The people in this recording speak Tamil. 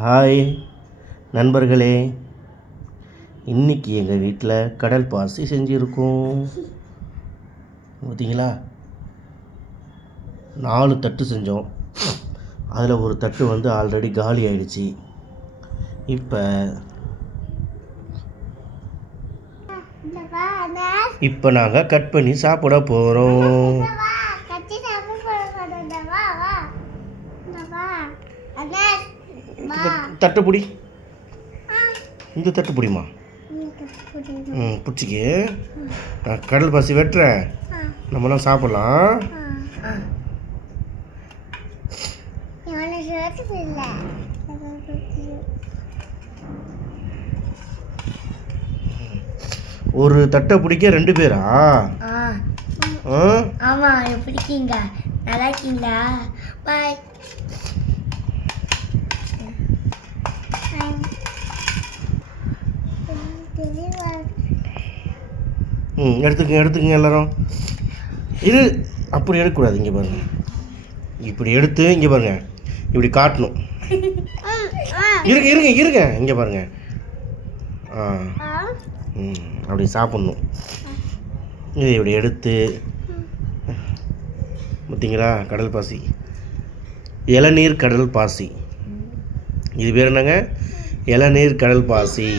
ஹாய் நண்பர்களே, இன்றைக்கி எங்கள் வீட்டில் கடல் பாசி செஞ்சுருக்கோம். பார்த்தீங்களா, 4 தட்டு செஞ்சோம். அதில் ஒரு தட்டு ஆல்ரெடி காலி ஆயிடுச்சு. இப்போ நாங்கள் கட் பண்ணி சாப்பிட போகிறோம். தட்டு பிடி, இந்த தட்டு பிடிமா. பிடிச்சிக்கு நான் கடல் பாசி வெட்டுறேன், நம்மளாம் சாப்பிட்லாம். ஒரு தட்டை பிடிக்க 2 பேரா? ஆமாம், பிடிக்கீங்க. நல்லா இருக்கீங்களா? பாய். எடுத்துக்கங்க எல்லாரும். இது அப்படி எடுக்கக்கூடாது. இங்கே பாருங்க, இப்படி எடுத்து இங்கே பாருங்க, இப்படி காட்டணும். இருங்க இங்கே பாருங்க. அப்படி சாப்பிட்ணும். இது இப்படி எடுத்து, பார்த்தீங்களா, கடல் பாசி, இளநீர் கடல் பாசி. இது பேர் என்னங்க? இளநீர் கடல் பாசி.